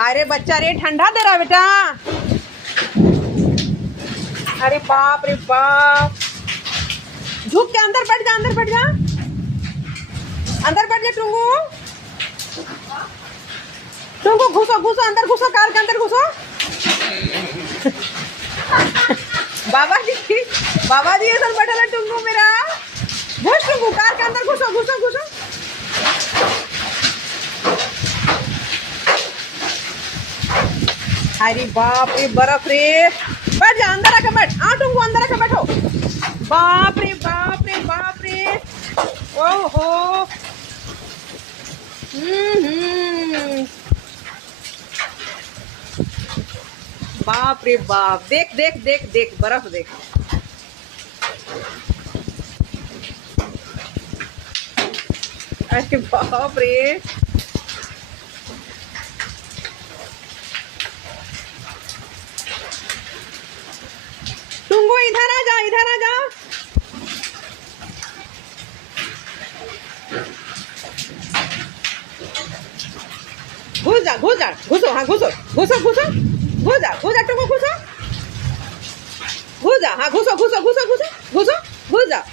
अरे बच्चा रे ठंडा दे रहा बेटा। अरे बाप रे बाप, झुक के अंदर बैठ जा, अंदर बैठ जा, अंदर बैठ जा। टुंगू टुंगू घुसो घुसो अंदर घुसो, कार के अंदर घुसो। बाबा जी इधर बैठा है टुंगू मेरा। घुस टुंगू, कार के अंदर घुसो घुसो घुसो। अरे बाप रे बर्फ रे, बैठ जा अंदर आके बैठ। हाँ टुंगू अंदर आके बैठो। बाप रे बाप रे बाप रे, ओहो। बाप रे बाप, देख देख देख देख बर्फ देख। अरे बाप रे, टुंगू इधर आ जा, इधर आ जा। घुस जा घुस जा, घुसो। हाँ घुसो घुसो घुसो, घुस जा टुंगू, घुसो घुस जा। हाँ घुसो घुसो घुसो घुसो घुसो, घुस जा।